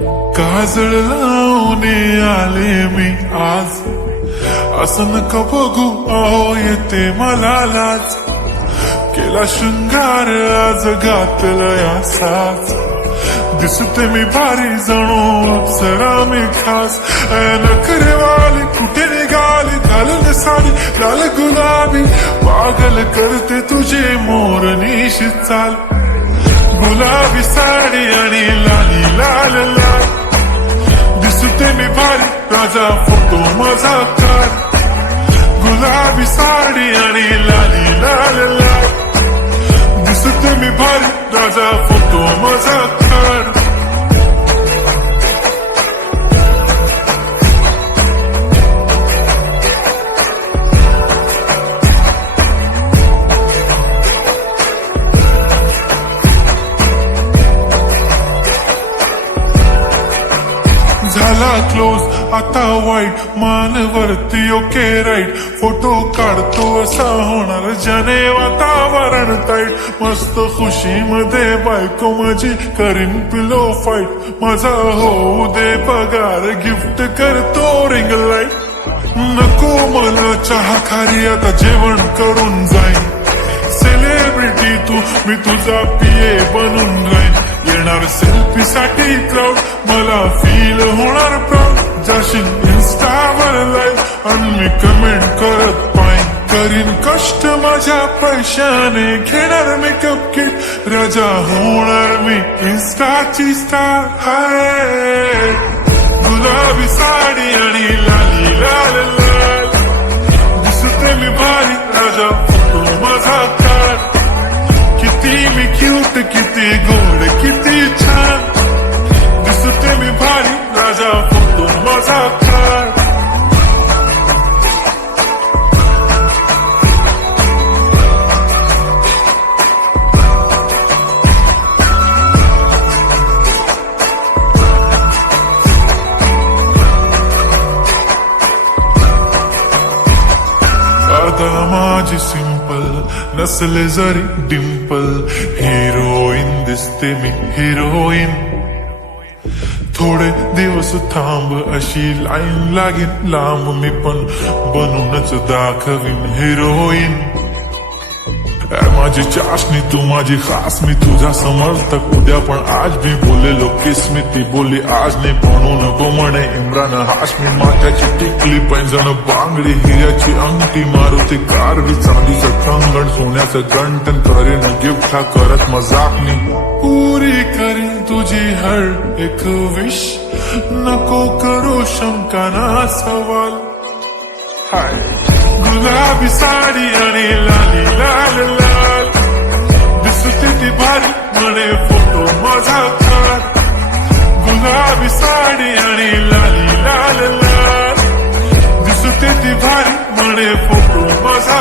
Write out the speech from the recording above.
काजळ लावून आले मी आज, असं नका बघू अहो येते मला लाज. केला शृंगार आज घातलंय असाच, दिसते मी भारी जणू अप्सरा मी खास. नखरेवाली कुठे निघाली, घालून साडी लाल गुलाबी, पागल करते तुझे मोरनीशी चाल. गुलाबी साडी आणि लाली लाल लाल, दिसते मी भारी राजा फोटो माझा काढ. गुलाबी साडी आणि लाली लाल लाल, दिसते मी भारी राजा फोटो माझा काढ. झाला क्लोज आता वाईट, मानवरती ओके राईट. फोटो काढतो असा होणार ज्याने वातावरण ताईट. मस्त खुशीमध्ये बायको माझी करीन पिलो फाईट. माझा होऊ दे पगार, गिफ्ट करतो रिंग लाईट. नको मला चहा खारी, आता जेवण करून जाईन. सेलिब्रिटी तू, मी तुझा पिये बनून राहीन. येणार सेल्फी साठी क्राऊड, मला फील होणार प्राऊड. जाशील इन्स्टावर लाईव्ह आणि मी कमेंट करत पाईन. करीन कष्ट माझ्या पैशाने, घेणार मेकअप किट. राजा होणार मी इन्स्टाची स्टार. हाय गुलाबी साडी आणि लाली लाल लाल, दिसते मी भारी राजा फोटो माझा काढ. किती मी क्यूट, किती गोड, किती छान, दिसते मी भारी राजा फोटो माझा काढ. आता माझी सिंपल, नसले जरी डिंपल. हिरोईन दिसते मी हिरोईन. थोडे दिवस थांब अशी लाईन लागेल लांब, मी पण बनूनच दाखवीन हिरोईन. माझी चाशनी तू माझी खास, मी तुझा समर्थक उद्या पण आज मी बोलेलो किस मी. ती बोली आज नाही म्हणू नको म्हणे इम्रान हाशमी. माथ्याची टिकली पैंजण बांगडी, हिऱ्याची अंगठी, मारुती कार बी, चांदीचं कंगण, सोन्याचं गंटन. करीन गिफ्ट हा करत मजाकनी, पुरी करीन तुझी हर एक विश. नको करू शंका ना सवाल. हाय गुलाबी साडी आणि लाली लाल लाल, दिसते ती भारी म्हणे फोटो माझा काढ. गुलाबी साडी आणि लाली लाल लाल, दिसते ती भारी म्हणे फोटो माझा.